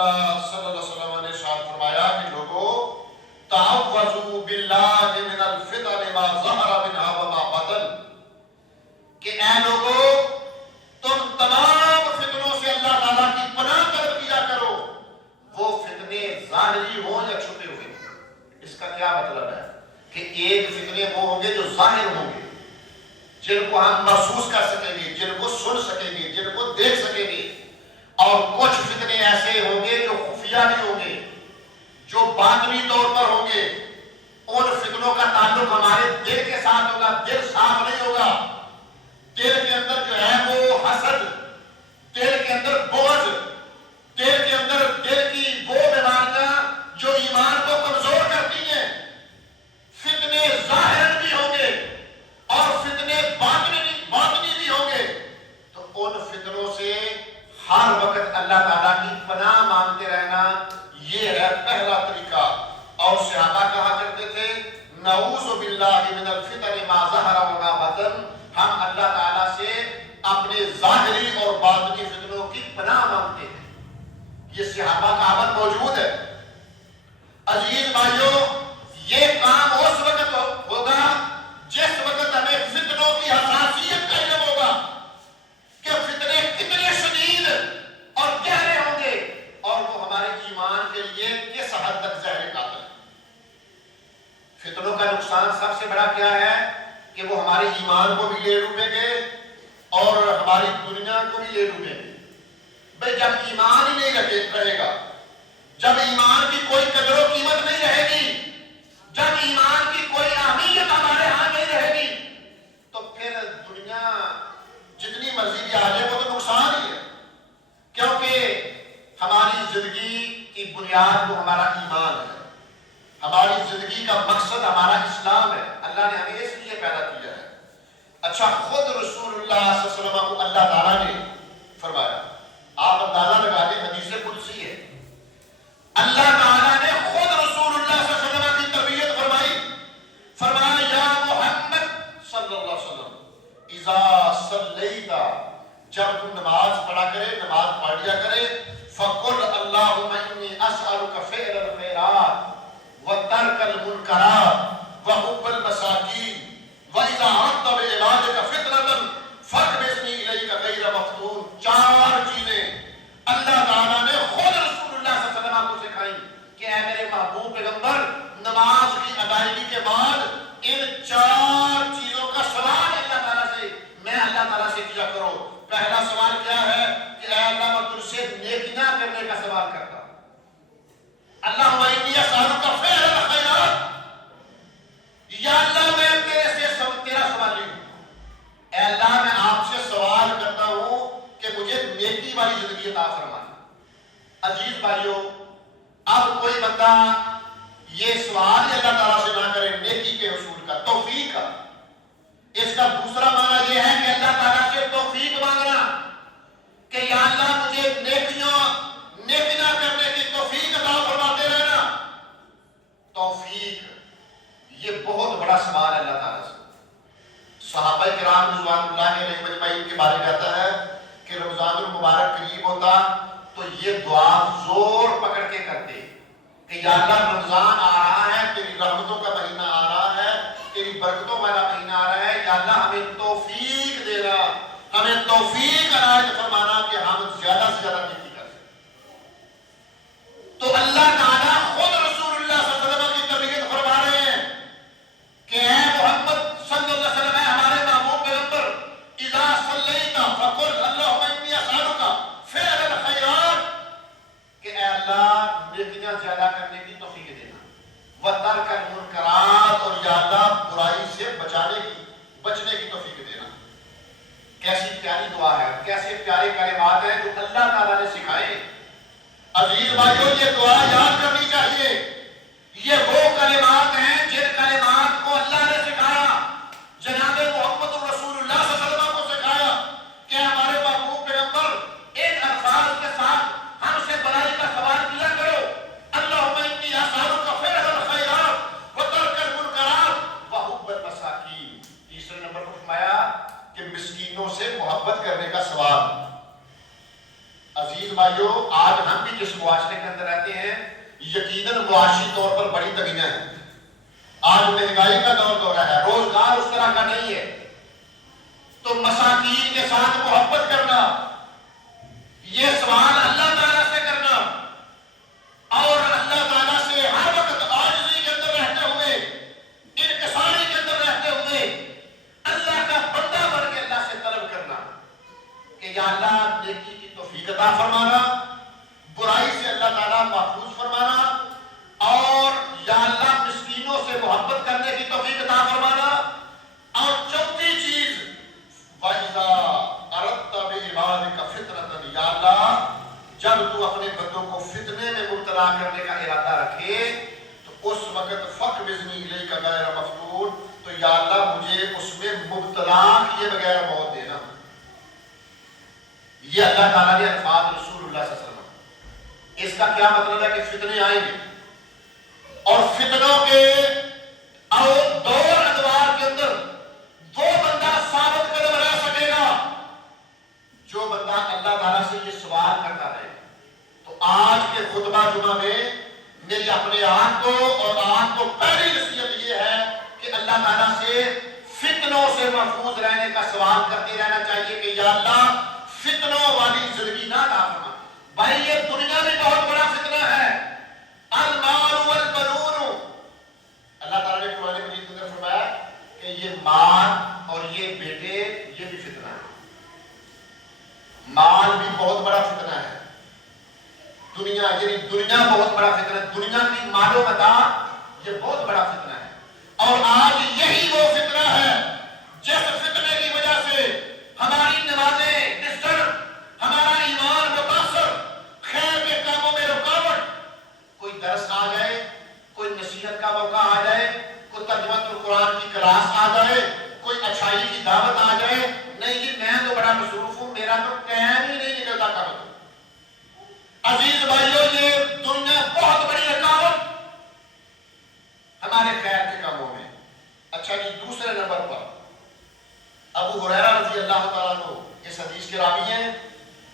اللہ صلی اللہ علیہ وسلم نے ارشاد فرمایا کہ لوگوں تعوذوا باللہ من الفتن ما ظہر منها وما بطن، کہ اے لوگوں تم تمام فتنوں سے اللہ تعالیٰ کی پناہ طلب کیا کرو، وہ فتنے ظاہری ہوں یا چھپے ہوئے۔ اس کا کیا مطلب ہے کہ ایک فتنے وہ ہوں گے جو ظاہر ہوں گے، جن کو ہم محسوس کر سکیں گے، جن کو سن سکیں گے، جن کو دیکھ سکیں گے، اور کچھ فتنے ایسے ہوں گے جو خفیہ بھی ہوں گے، جو باطنی طور پر ہوں گے۔ ان فتنوں کا تعلق ہمارے دل کے ساتھ ہوگا، دل صاف نہیں ہوگا، دل کے اندر جو ہے وہ حسد، دل کے اندر بغض، دل کے اندر دل کی وہ بیماریاں جو ایمان کو کمزور کرتی ہیں۔ فتنے ظاہر بھی ہوں گے اور فتنے باطنی بھی ہوں گے، تو ان فتنوں سے ہر وقت اللہ تعالیٰ کی پناہ مانگتے رہنا، یہ ہے پہلا طریقہ۔ اور صحابہ کہا کرتے تھے نعوذ باللہ من الفتن ما ظہر وما بطن، ہم اللہ تعالیٰ سے اپنے ظاہری اور باطنی فتنوں کی پناہ مانگتے ہیں۔ یہ صحابہ کا عمل موجود ہے۔ عزیز بھائیوں، یہ کام اس وقت ہوگا جس وقت ہمیں فتنوں کی حساسیت کا علم ہوگا کہ فتنے کتنے شدید اور گہرے ہوں گے اور وہ ہمارے ایمان کے لیے کس حد تک زہر قاتل ہے۔ فتنوں کا نقصان سب سے بڑا کیا ہے کہ وہ ہمارے ایمان کو بھی لے ڈوبیں گے اور ہماری دنیا کو بھی لے ڈوبیں گے۔ بھئی جب ایمان ہی نہیں رہے گا، جب ایمان کی کوئی قدر و قیمت نہیں رہے گی، جب ایمان کی کوئی اہمیت ہمارے ہاں نہیں رہے گی، تو پھر دنیا جتنی مرضی بھی آ جائے وہ تو نقصان ہی ہے، کیونکہ ہماری زندگی کی بنیاد وہ ہمارا ایمان ہے، ہماری زندگی کا مقصد ہمارا اسلام ہے، اللہ نے ہمیں اس لیے پیدا کیا ہے۔ اچھا، خود رسول اللہ صلی اللہ علیہ وسلم کو اللہ تعالیٰ نے فرمایا، آپ اندازہ لگا لیں، حدیث قدسی ہے، اللہ تعالیٰ نے خود رسول اللہ صلی اللہ علیہ وسلم کی تربیت فرمائی، فرمایا یا محمد صلی اللہ علیہ وسلم اذا صلیت، جب تم نماز پڑھا کرے، نماز پڑھ لیا کرے، فقل اللہم انی اسألک فعل الخیرات وترک المنکرات وحب المساکین وَإِذَا عَدْتَ بِعِبَادِكَ فِطْنَةً فَاقْبِضْنِي إِلَيْكَ غَيْرَ مَفْتُونٍ۔ چار چیزیں اللہ تعالیٰ نے خود رسول اللہ صلی اللہ علیہ وسلم کو سکھائیں کہ اے میرے محبوب پیغمبر، نماز کی ادائیگی کے بعد ان چار چیزوں کا سوال اللہ تعالیٰ سے، میں اللہ تعالیٰ سے کیا کرو۔ پہلا سوال کیا ہے کہ اے اللہ میں تجھ سے نیکیاں کرنے کا سوال کرتا ہوں۔ اللہم انی اسألک فعل الخیرات، یا اللہ میں تیرا سوالی ہوں، اے اللہ میں آپ سے سوال کرتا ہوں کہ مجھے نیکی والی زندگی عطا فرمائے۔ عزیز بھائیوں، اب کوئی بندہ یہ سوال ہی اللہ تعالیٰ سے نہ کرے نیکی کے حصول کا، توفیق کا، اس کا دوسرا معنی یہ ہے کہ اللہ تعالیٰ سے توفیق مانگنا کہ یا اللہ مجھے نیکیاں کرنے کی توفیق عطا فرماتے رہنا۔ توفیق یہ بہت بڑا سوال ہے اللہ تعالیٰ سے۔ صحابہ کرام رضوان اللہ علیہم اجمعین کے بارے میں آتا ہے کہ رمضان المبارک قریب ہوتا تو یہ دعا زور پکڑ کے کرتے کہ یا اللہ رمضان آ رہا ہے، تیری رحمتوں کا مہینہ آ رہا ہے، تیری برکتوں والا مہینہ آ رہا ہے، یا اللہ ہمیں توفیق دینا، ہمیں توفیق عنایت فرمانا کہ ہم زیادہ سے زیادہ نیکی کر سکیں۔ تو اللہ تعالیٰ خود رسول اللہ صلی اللہ علیہ وسلم کی تربیت فرما رہے ہیں کہ اے محمد صلی اللہ علیہ وسلم، اے ہمارے محبوب پیغمبر، اذا صلیت فقل اللہم انی اسألک فعل الخیرات، کہ اے اللہ نیکیاں زیادہ کرنے کی توفیق دینا، وترک المنکرات، اور یا اللہ برائی سے بچنے کی توفیق دینا۔ کیسی پیاری دعا ہے، کیسے پیارے کلمات ہیں جو اللہ تعالیٰ نے سکھائے۔ عزیز بھائیوں، یہ دعا یاد کرنی چاہیے، یہ وہ کلمات ہیں جن کلمات کو اللہ نے سکھایا، جناب محمد رسول اللہ صلی اللہ علیہ وسلم کو سکھایا کہ ہمارے محبوب پیغمبر ان الفاظ کے ساتھ ہم سے بھلائی کا سوال کیا کرو، اللہم انی اسألک فعل الخیرات وترک المنکرات وحب المساکین۔ تیسرے نمبر پر فرمایا کہ مسکینوں سے محبت کرنے کا سوال۔ عزیز بھائیوں، آج ہم بھی جس معاشرے کے اندر رہتے ہیں یقیناً معاشی طور پر بڑی تنگیاں ہیں. آج مہنگائی کا دور ہے، روزگار اس طرح کا نہیں ہے. تو مساکین کے ساتھ محبت کرنا، یہ سوال اللہ تعالیٰ سے کرنا اور اللہ تعالیٰ سے ہر وقت عاجزی کے اندر رہتے ہوئے، انکساری کے اندر رہتے ہوئے اللہ کا بندہ بن کے اللہ سے طلب کرنا کہ یا اللہ نیکی کی توفیق عطا فرمانا، برائی سے اللہ تعالیٰ محفوظ فرمانا، اور یا اللہ مسکینوں سے محبت کرنے کی توفیق عطا فرمانا. اور چوتھی چیز وَإِذَا أَرَدْتَ بِعِبَادِكَ فِتْنَةً، یا اللہ جب تو اپنے بندوں کو فتنے میں مبتلا کرنے کا ارادہ رکھے تو اس وقت فَقْبِضْنِي إِلَيْكَ غَيْرَ مَفْتُونٍ، تو یا اللہ مجھے اس میں مبتلا کیے بغیر موت دینا. یہ اللہ تعالیٰ نے الفاظ رسول اللہ صلی اللہ علیہ وسلم. اس کا کیا مطلب ہے کہ فتنے آئیں گے اور فتنوں کے دور ادوار کے اندر وہ بندہ ثابت قدم رہ سکے گا جو بندہ اللہ تعالیٰ سے یہ سوال کرتا رہے. تو آج کے خطبہ جمعہ میں میری اپنے آپ کو اور آپ کو پہلی نصیحت یہ ہے کہ اللہ تعالیٰ سے فتنوں سے محفوظ رہنے کا سوال کرتے رہنا چاہیے کہ یا اللہ فتنوں والی زندگی نہ عطا فرما. بھائی یہ دنیا میں بہت بڑا فتنہ ہے، المال والبنون. اللہ تعالیٰ نے قرآن مجید کے اندر فرمایا کہ یہ مال اور یہ بیٹے یہ بھی فتنہ ہے. مال بھی بہت بڑا فتنہ ہے. دنیا یعنی دنیا بہت بڑا فتنہ ہے. دنیا کی مال و متاع یہ بہت بڑا فتنہ ہے. اور آج یہی وہ فتنہ ہے جس فتنے کی وجہ سے ہماری نمازیں ڈسٹرب، ہمارا ایمان متاثر، خیر کے کاموں میں رکاوٹ. کوئی درس آ جائے، کوئی نصیحت کا موقع آ جائے، کوئی ترجمہ القرآن کی کلاس آ جائے، کوئی اچھائی کی دعوت آ جائے، نہیں جی میں تو بڑا مصروف ہوں، میرا تو ٹائم ہی نہیں نکلتا کام. عزیز بھائیوں، یہ دنیا بہت بڑی رکاوٹ ہمارے خیر کے کاموں میں. اچھا جی، دوسرے نمبر پر ابو ہریرہ رضی اللہ تعالیٰ عنہ اس حدیث کے راوی ہیں.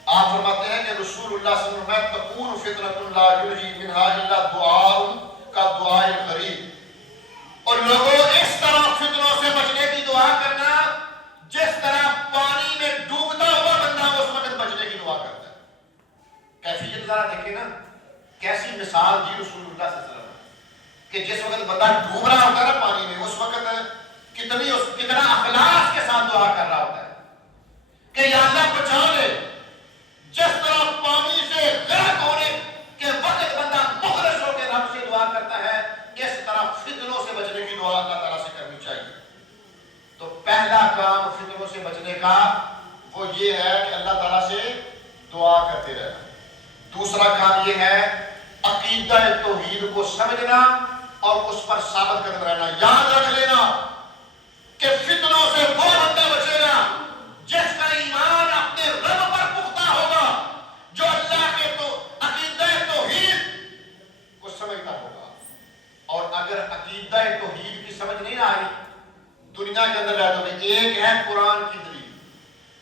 آپ فرماتے ہیں کہ رسول اللہ صلی اللہ علیہ وسلم تکون فتنۃ لا یرجی منہا الا دعاء کا دعاء الغریب. اور لوگوں اس طرح فتنوں سے بچنے کی دعا کرنا جس طرح پانی میں ڈوبتا ہوا بندہ اس وقت بچنے کی دعا کرتا ہے. کیفیت ذرا دیکھیں نا، کیسی مثال دی رسول اللہ صلی اللہ علیہ وسلم کہ جس وقت بندہ ڈوب رہا ہوتا ہے نا پانی میں، اس وقت کتنا اخلاص کے ساتھ دعا کر رہا ہوتا ہے کہ یا اللہ بچا لے. جس طرح پانی سے غرق ہونے کے وقت بندہ مخلص ہو کے رب سے دعا کرتا ہے، اس طرح فتنوں سے بچنے کی دعا اللہ تعالیٰ سے کرنی چاہیے. تو پہلا کام فتنوں سے بچنے کا وہ یہ ہے کہ اللہ تعالیٰ سے دعا کرتے رہنا. دوسرا کام یہ ہے عقیدہ توحید کو سمجھنا اور اس پر ثابت قدم رہنا. یاد رکھ لینا کہ فتنوں سے وہ بندہ بچے گا جس کا ایمان اپنے رب پر پختہ ہوگا، جو اللہ کے تو عقیدہ توحید کو سمجھتا ہوگا. اور اگر عقیدہ توحید کی سمجھ نہیں آئی دنیا کے اندر رہتے ہوئے، ایک ہے قرآن کی دلیل،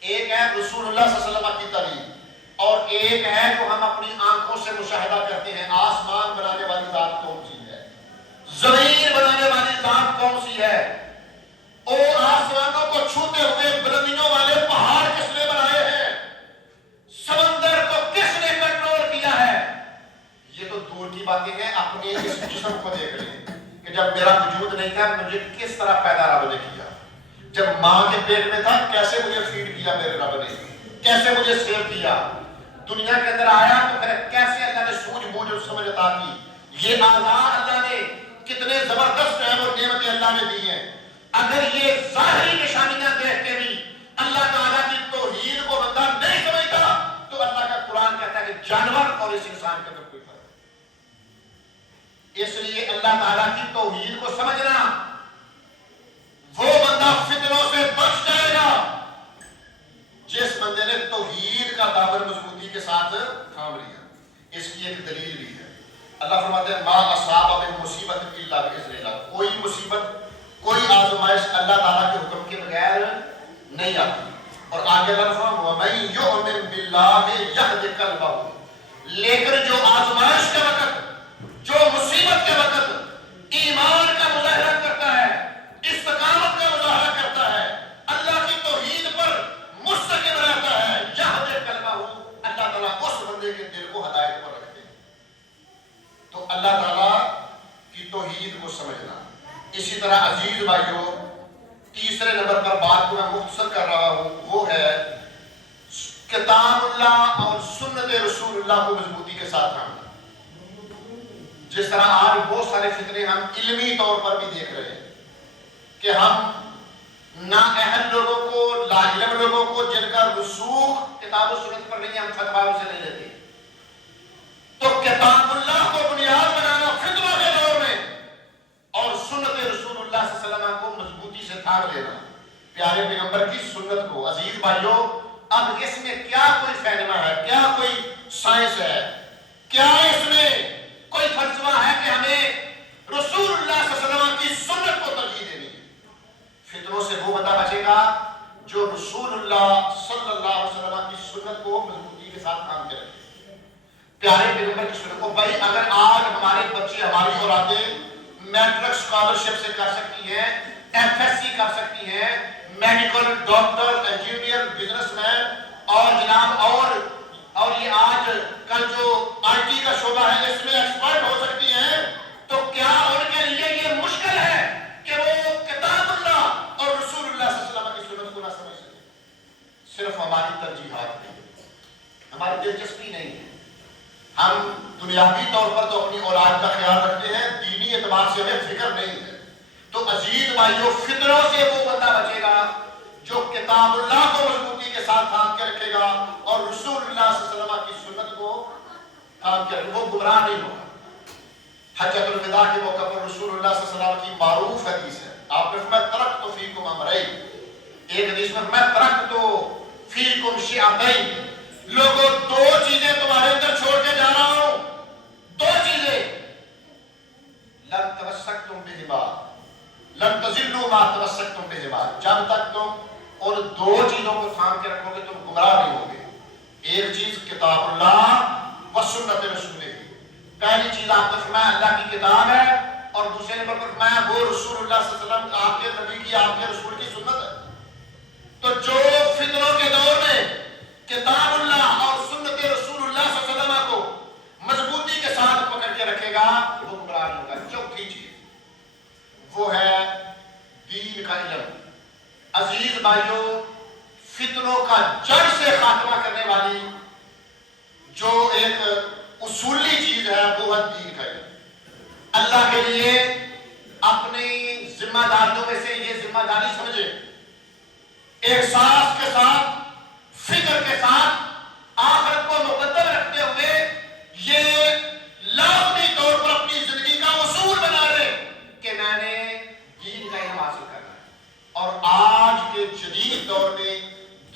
ایک ہے رسول اللہ صلی اللہ علیہ وسلم کی تعلیم، اور ایک ہے جو ہم اپنی آنکھوں سے مشاہدہ کرتے ہیں. آسمان بنانے والی ذات کون سی ہے، زمین بنانے والی ذات کون سی ہے، او آسمانوں کو چھوتے ہوئے بلندیوں والے پہاڑ کس نے بنائے ہیں، سمندر کو کس نے کنٹرول کیا ہے. یہ تو دور کی باتیں ہیں. اپنے اس جسم کو دیکھ لیں کہ جب میرا وجود نہیں تھا مجھے کس طرح پیدا رب نے کیا، جب ماں کے پیٹ میں تھا کیسے مجھے فیڈ کیا میرے رب نے، کیسے مجھے سیو کیا، دنیا کے اندر آیا تو پھر کیسے اللہ نے سوجھ بوجھ اور سمجھ عطا کی. یہ آزاد اللہ نے کتنے زبردست ہیں اور نعمتیں اللہ نے دی ہیں. اگر یہ ظاہری نشانیاں دیکھ کے بھی اللہ تعالیٰ کی توحید کو بندہ نہیں سمجھتا تو اللہ کا قرآن کہتا ہے کہ جانور اور اس انسان کے اندر کوئی فرق نہیں. اس لیے اللہ تعالیٰ کی توحید کو سمجھنا، وہ بندہ فتنوں سے بچ جائے گا جس بندے نے توحید کا دامن مضبوطی کے ساتھ تھام لیا. اس کی ایک دلیل بھی ہے. اللہ فرماتے ہیں ما اصاب من مصیبت الا باذن اللہ. کوئی مصیبت، کوئی آزمائش اللہ تعالیٰ کے حکم کے بغیر نہیں آتی. اور آگے لفظ وَمَن يُؤْمِن بِاللَّهِ يَهْدِ قَلْبَهُ، لیکن جو آزمائش کے وقت، جو مصیبت کے وقت ایمان کا مظاہرہ کرتا ہے، استقامت کا مظاہرہ کرتا ہے، اللہ کی توحید پر مستقیم رہتا ہے، يَهْدِ قَلْبَهُ، اللہ تعالیٰ اس بندے کے دل کو ہدایت پر رکھتے ہیں۔ تو اللہ تعالیٰ کی توحید کو سمجھنا۔ اسی طرح عزیز بھائیوں، تیسرے نمبر پر بات کو میں مختصر کر رہا ہوں، وہ ہے کتاب اللہ اور سنت رسول اللہ کو مضبوطی کے ساتھ رہنا۔ جس طرح آج بہت سارے فتنے ہم علمی طور پر بھی دیکھ رہے ہیں کہ ہم نااہل لوگوں کو، لاعلم لوگوں کو، جن کا رسوخ کتاب و سنت پر نہیں، ہم فتویٰ سے لے لیتے ہیں۔ تو کتاب اللہ کو بنیاد بنانا فتنوں کے دور میں، اور سنت رسول اللہ صلی اللہ علیہ وسلم کو مضبوطی سے تھام لینا، پیارے پیغمبر کی سنت کو۔ عزیز بھائیوں، اب اس میں کیا کوئی فیلما ہے، کیا کوئی سائنس ہے، کیا اس میں کوئی فلسفہ ہے کہ ہمیں رسول اللہ صلی اللہ علیہ وسلم کی سنت کو ترجیح دینی ہے؟ فتنوں سے وہ بندہ بچے گا جو رسول اللہ صلی اللہ علیہ وسلم کی سنت کو مضبوطی کے ساتھ تھام کے رکھے، پیارے پیغمبر کی سنت کو۔ بھائی اگر آج ہمارے بچے، ہماری اولادیں میٹرک اسکالرشپ سے کر سکتی ہیں، ایف ایس سی کر سکتی ہیں، medical, doctor, engineer, business man, اور جناب اور یہ آج کل جو آئی ٹی کا شعبہ ہے اس میں ایکسپرٹ ہو سکتی ہیں، تو کیا ان کے لیے یہ مشکل ہے کہ وہ کتاب اللہ اور رسول اللہ صلی اللہ علیہ وسلم کی سنت کو نہ سمجھ سکیں؟ صرف ہماری ترجیحات نہیں، ہماری دلچسپی نہیں ہے۔ ہم دنیاوی طور پر تو اپنی اولاد کا خیال رکھتے ہیں، دینی اعتبار سے ہمیں فکر نہیں ہے۔ تو عزیز بھائیوں، فتنوں سے وہ بندہ بچے گا جو کتاب اللہ کو مضبوطی کے ساتھ تھام کے رکھے گا اور رسول اللہ صلی اللہ علیہ وسلم کی سنت کو تھام کے رکھے گا، وہ گمراہ نہیں ہوگا۔ حجۃ الوداع کے موقع پر رسول اللہ صلی اللہ علیہ وسلم کی معروف حدیث ہے، آپ نے فرمایا ترکت فیکم امرین، ایک حدیث میں فرمایا ترکت فیکم شیعتین، لوگوں دو چیزیں تمہارے اندر چھوڑ کے جا رہا ہوں، دو چیزیں، لن تمسکتم بہما، لن تضلوا ما تمسکتم بہما، جب تک تم ان دو چیزوں کو تھام کے رکھو گے تم گمراہ نہیں ہوگے۔ ایک چیز کتاب اللہ و سنت رسول، پہلی چیز آپ نے فرمایا اللہ کی کتاب ہے، اور دوسرے نمبر پر فرمایا وہ رسول اللہ صلی اللہ علیہ وسلم آپ کے نبی کی، آپ کے رسول کی سنت ہے۔ تو جو فتنوں کے دور میں کتاب اللہ اور سنت رسول اللہ صلی اللہ علیہ وسلم کو مضبوطی کے ساتھ پکڑ کے رکھے گا وہ گمراہ نہیں ہوگا۔ چوتھی چیز وہ ہے دین کا علم۔ عزیز بھائیوں، فتنوں کا جڑ سے خاتمہ کرنے والی جو ایک اصولی چیز ہے وہ ہے دین کا علم۔ اللہ کے لیے اپنی ذمہ داریوں میں سے یہ ذمہ داری سمجھے، احساس کے ساتھ، فکر کے ساتھ، آخرت کو مقدم رکھتے ہوئے یہ لازمی طور پر اپنی زندگی کا اصول بنا لے کہ میں نے دین کا علم حاصل کرنا ہے۔ اور آج کے جدید دور میں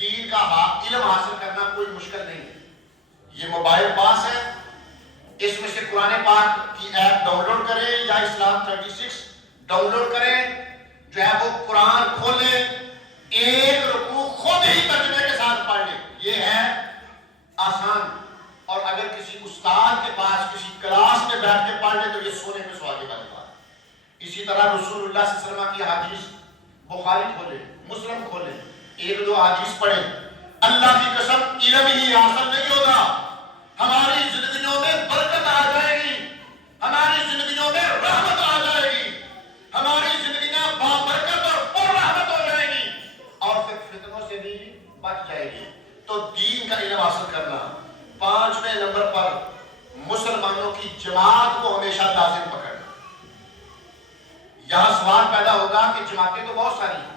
دین کا علم حاصل کرنا کوئی مشکل نہیں ہے۔ یہ موبائل پاس ہے، اس میں سے قرآن پاک کی ایپ ڈاؤن لوڈ کریں یا اسلام 36 ڈاؤن لوڈ کریں، جو ہے وہ قرآن کھولیں، ایک رکوع خود ہی ترجمے کے ساتھ پڑھ لیں، یہ ہے آسان۔ اور اگر کسی استاد کے پاس کسی کلاس میں بیٹھ کے پڑھ لیں تو یہ سونے پہ سہاگے والی بات۔ اسی طرح رسول اللہ صلی اللہ علیہ وسلم کی حدیث بخاری کھولیں، مسلم کھولیں، ایک دو حدیث پڑھیں، اللہ کی قسم علم ہی حاصل نہیں ہوگا، ہماری زندگیوں میں برکت آ جائے گی، ہماری زندگیوں میں رحمت آ جائے گی، ہماری زندگیاں بابرکت اور پر رحمت ہو جائے گی، اور پھر فتنوں سے بھی بچ جائے گی۔ تو دین کا علم حاصل کرنا۔ پانچویں نمبر پر مسلمانوں کی جماعت کو ہمیشہ لازم پکڑنا۔ یہاں سوال پیدا ہوگا کہ جماعتیں تو بہت ساری ہیں،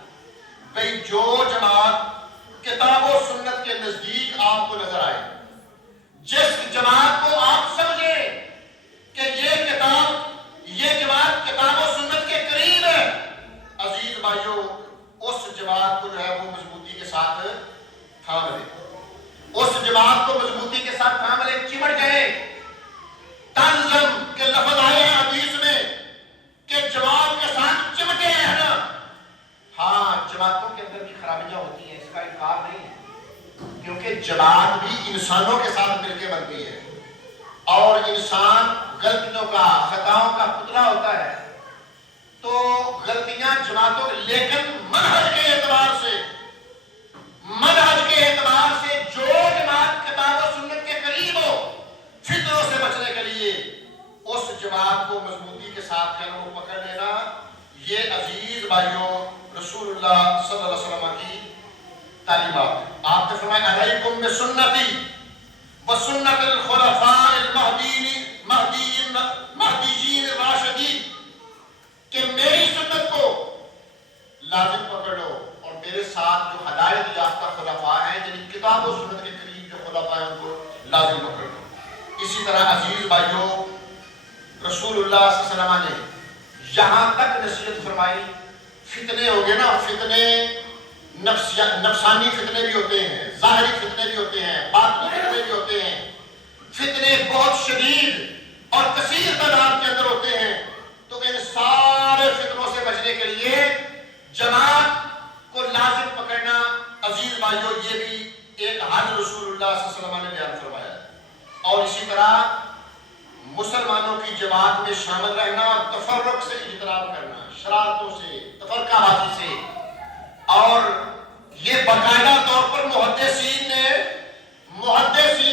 بھئی جو جماعت کتاب و سنت کے نزدیک آپ کو نظر آئے، جس جماعت کو آپ سمجھیں کہ یہ جماعت کتاب و سنت کے قریب ہے، عزیز بھائیوں اس جماعت کو جو ہے وہ مضبوطی کے ساتھ تھام لے، اس جماعت کو مضبوطی کے ساتھ تھام لے، چمٹ جائے۔ تنظم کے لفظ آئے ہیں حدیث میں کہ جماعت کے ساتھ چمٹے رہنا۔ ہاں، جماعتوں کے اندر بھی خرابیاں ہوتی ہیں، اس کا انکار نہیں نہیں ہے، کیونکہ جماعت بھی انسانوں کے ساتھ مل کے بنتی ہے اور انسان غلطیوں کا خطاؤں کا پتلا ہوتا ہے، تو غلطیاں جماعتوں لیکن منہج کے اعتبار سے جو جماعت کتاب و سنت کے قریب ہو فتنوں سے بچنے کے لیے اس جماعت کو مضبوطی کے ساتھ قلم پکڑ لینا، یہ عزیز بھائیوں رسول اللہ صلی اللہ علیہ وسلم کی تعلیمات۔ آپ نے فرمایا علیکم بسنتی وسنت الخلفاء المہدیین الراشدین، کہ میری سنت کو لازم پکڑ لو اور میرے ساتھ جو ہدایت یافتہ خلفاء ہیں یعنی کتاب و سنت کے قریب جو خلفاء ہیں ان کو لازم پکڑ لو۔ اسی طرح عزیز بھائیوں رسول اللہ صلی اللہ علیہ وسلم نے یہاں تک نصیحت فرمائی، فتنے ہو گئے نا، فتنے نفسانی فتنے بھی ہوتے ہیں، ظاہری فتنے بھی ہوتے ہیں، باطنی فتنے بھی ہوتے ہیں، فتنے بہت شدید اور کثیر تعداد کے اندر ہوتے ہیں، تو ان سارے فتنوں سے بچنے کے لیے جماعت کو لازم پکڑنا عزیز بھائیوں یہ بھی ایک حل رسول اللہ صلی اللہ علیہ وسلم نے بیان فرمایا ہے۔ اور اسی طرح مسلمانوں کی جماعت میں شامل رہنا، تفرق سے اجتناب کرنا، شرارتوں سے، تفرقہ بازی سے، اور یہ باقاعدہ طور پر محدثین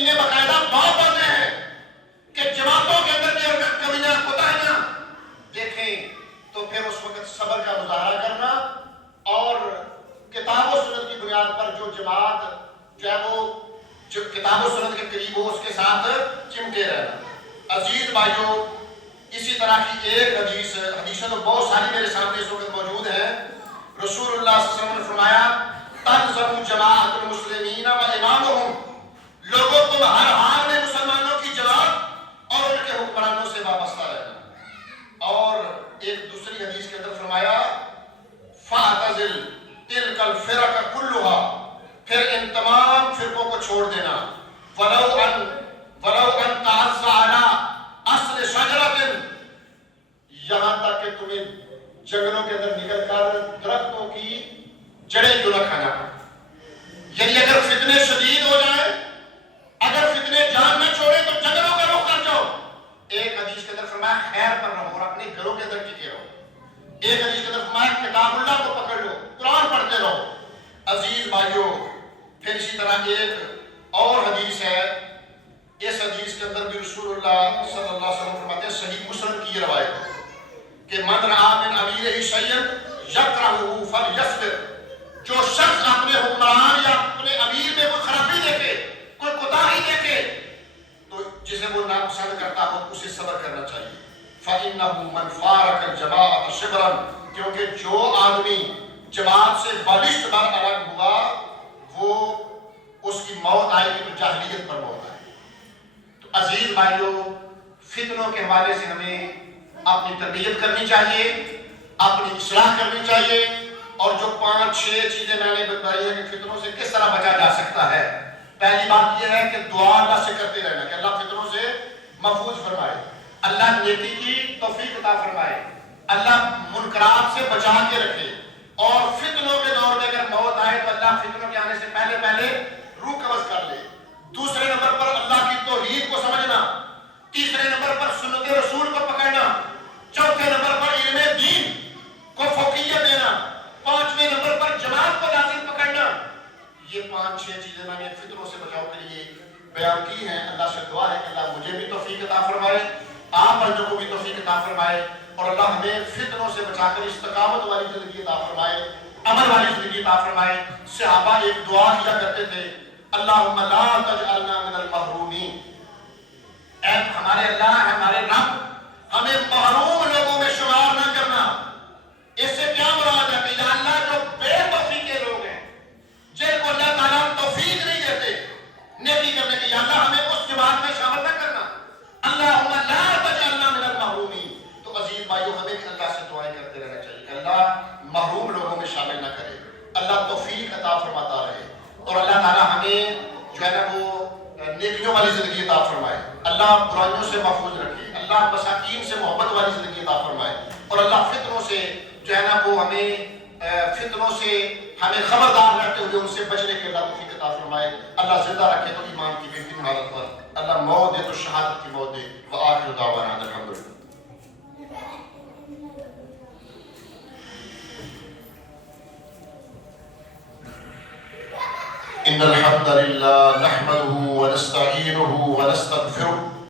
نے باقاعدہ بات باندھے ہیں کہ جماعتوں کے اندر بھی اگر کمیاں کوتاہیاں دیکھیں تو پھر اس وقت صبر کا مظاہرہ کرنا اور کتاب و سنت کی بنیاد پر جو جماعت جو ہے وہ جو کتاب و سنت کے قریب ہو اس کے ساتھ چمٹے رہنا۔ عزیز بھائیوں اسی طرح کی ایک حدیثیں تو بہت ساری میرے سامنے اس وقت موجود ہیں۔ رسول اللہ صلی اللہ علیہ وسلم نے فرمایا تلزم جماعت المسلمین و امامہم، لوگوں تم ہر حال میں مسلمانوں کی جماعت اور ان کے حکمرانوں سے وابستہ رہنا۔ اور ایک دوسری حدیث کے اندر فرمایا فاعتزل تلک الفرق کلھا، پھر ان تمام فرقوں کو چھوڑ دینا، ولو ان تعز علی اصل شجرۃ، یہاں تک کہ تمہیں جنگلوں کے اندر نکل کر درختوں کی جڑیں کیوں نہ کھانا پڑے۔ یعنی اگر فتنے شدید ہو جائیں، اگر فتنے جان نہ چھوڑے تو جنگلوں کا رخ کر جاؤ۔ ایک حدیث کے اندر فرمایا خیر پر رہو اور اپنے گھروں کے اندر ٹکے رہو۔ ایک حدیث کے اندر فرمایا کتاب اللہ کو پکڑ لو، قرآن پڑھتے رہو۔ عزیز بھائیوں پھر اسی طرح ایک اور حدیث ہے، اس حدیث کے اندر بھی رسول اللہ صلی اللہ علیہ وسلم فرماتے ہیں، صحیح مسلم کی یہ روایت ہے کہ من رأى من امیرہ شیئا یکرہہ فلیصبر، جو شخص اپنے حکمران یا اپنے امیر میں کوئی خرابی دیکھے، کوئی کوتاہی دیکھے تو جسے وہ ناپسند کرتا ہو اسے صبر کرنا چاہیے۔ فَإِنَّهُ مَنْ فَارَقَ الْجَمَاعَةَ شِبْرًا، کیونکہ جو آدمی جماعت سے بالشت بار الگ ہوا وہ اس کی موت آئے گی تو جاہلیت پر موت آئے گی۔ تو عزیز بھائیوں فتنوں کے حوالے سے ہمیں اپنی تربیت کرنی چاہیے، اپنی اصلاح کرنی چاہیے، اور جو 5-6 چیزیں میں نے بتائی ہیں کہ فتنوں سے کس طرح بچا جا سکتا ہے۔ پہلی بات یہ ہے کہ دعا اللہ سے کرتے رہنا کہ اللہ فتنوں سے محفوظ فرمائے، اللہ نیکی کی توفیق عطا فرمائے، اللہ منکرات سے بچا کے رکھے، اور فتنوں کے دور میں اگر موت آئے تو اللہ فتنوں کے آنے سے پہلے روح قبض کر لے۔ دوسرے نمبر پر اللہ کی توحید کو سمجھنا، تیسرے نمبر پر سنت رسول کو پکڑنا، چوتھے نمبر پر علم دین کو فوقیت دینا، پانچویں نمبر پر جماعت کو لازم پکڑنا۔ یہ 5-6 چیزیں میں نے فتنوں سے بچاؤ کے لیے بیان کی ہیں۔ اللہ سے دعا ہے کہ اللہ مجھے بھی توفیق عطا فرمائے، آپ بندوں کو بھی توفیق عطا فرمائے، اور اللہ ہمیں فتنوں سے بچا کر استقامت والی زندگی عطا فرمائے، عمل والی زندگی عطا فرمائے۔ صحابہ ایک دعا کیا کرتے تھے، اللہم لا تجعلنا من المحرومین، اے ہمارے اللہ ہمارے رب ہمیں محروم لوگوں میں شمار نہ کرنا۔ اس سے کیا مراد ہے کہ یا اللہ جو بے توفیق کے لوگ ہیں، جن کو اللہ تعالیٰ توفیق نہیں دیتے نیکی کرنے کی، یا اللہ ہمیں اس جماعت میں شامل نہ کرنا۔ اللہم لا تجعلنا من المحرومین۔ تو عزیز بھائیوں ہمیں بھی اللہ سے دعائیں کرتے رہنا چاہیے کہ اللہ محروم لوگوں میں شامل نہ کرے، اللہ توفیق عطا فرماتا رہے، اور اللہ تعالیٰ ہمیں جو ہے نا وہ نیکیوں والی زندگی عطا فرمائے، اللہ برائیوں سے محفوظ رکھے، اللہ مساکین سے محبت والی زندگی عطا فرمائے، اور اللہ فتنوں سے جو ہے نا وہ ہمیں فتنوں سے ہمیں خبردار رہتے ہوئے ان سے بچنے کے اللہ توفیق عطا فرمائے. اللہ زندہ رکھے تو ایمان کی بہترین حالت پر, اللہ موت دے تو شہادت کی موت دے. وآخر دعوانا الحمدللہ. إن الحمد لله نحمده ونستعينه ونستغفره